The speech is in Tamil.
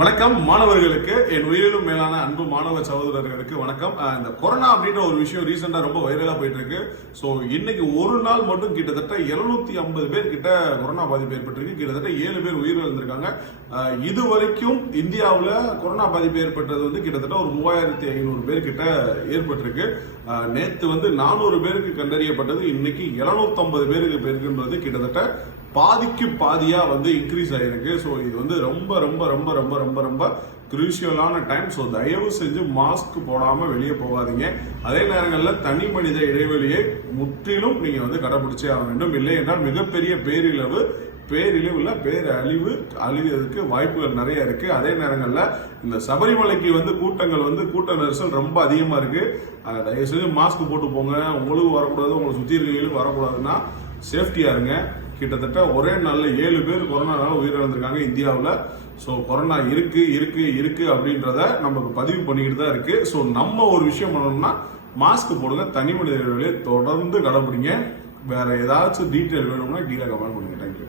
வணக்கம் மாணவர்களுக்கு என் உயிரிலும் மேலான அன்பு மாணவ சகோதரர்களுக்கு வணக்கம். இந்த கொரோனா அப்படின்ற ஒரு விஷயம் ரீசெண்டாக ரொம்ப வைரலாக போயிட்டு இருக்கு ஸோ இன்னைக்கு ஒரு நாள் மட்டும் கிட்டத்தட்ட 750 ஐம்பது பேர் கிட்ட கொரோனா பாதிப்பு ஏற்பட்டிருக்கு. கிட்டத்தட்ட ஏழு பேர் உயிரிழந்திருக்காங்க. இது வரைக்கும் இந்தியாவில் கொரோனா பாதிப்பு ஏற்பட்டது வந்து கிட்டத்தட்ட ஒரு மூவாயிரத்தி ஐநூறு பேர் கிட்ட ஏற்பட்டிருக்கு நேற்று வந்து நானூறு பேருக்கு கண்டறியப்பட்டது. இன்னைக்கு 750 பேருக்கு பேருக்குன்றது கிட்டத்தட்ட பாதிக்கு பாதியாக வந்து இன்க்ரீஸ் ஆகிருக்கு ஸோ இது வந்து ரொம்ப ரொம்ப ரொம்ப ரொம்ப ரொம்ப ரொம்ப குரூஷியலான டைம் ஸோ தயவு செஞ்சு மாஸ்க் போடாமல் வெளியே போகாதீங்க. அதே நேரங்களில் தனி மனித இடைவெளியை முற்றிலும் நீங்கள் வந்து கடைபிடிச்சே ஆக வேண்டும். இல்லை என்றால் மிகப்பெரிய பேரிழவு பேரிழிவில் பேர் அழிவு அழிவதற்கு வாய்ப்புகள் நிறைய இருக்கு. அதே நேரங்களில் இந்த சபரிமலைக்கு வந்து கூட்டங்கள் வந்து கூட்ட நெரிசல் ரொம்ப அதிகமாக இருக்கு. தயவு செஞ்சு மாஸ்க் போட்டு போங்க. உங்களுக்கு வரக்கூடாது உங்களை சுற்றி இருக்கீங்களும் வரக்கூடாதுன்னா சேஃப்டியா இருங்க. கிட்டத்தட்ட ஒரே நாளில் ஏழு பேர் கொரோனானால உயிரிழந்திருக்காங்க இந்தியாவில். ஸோ கொரோனா இருக்கு இருக்கு இருக்கு அப்படின்றத நமக்கு பதிவு பண்ணிக்கிட்டு தான் இருக்கு. ஸோ நம்ம ஒரு விஷயம் பண்ணணும்னா மாஸ்க் போடுங்க தனி மனித தொடர்ந்து கடைபிடிங்க வேற ஏதாச்சும் டீட்டெயில் வேணும்னா கீழே கமெண்ட் பண்ணுங்க. தேங்க்யூ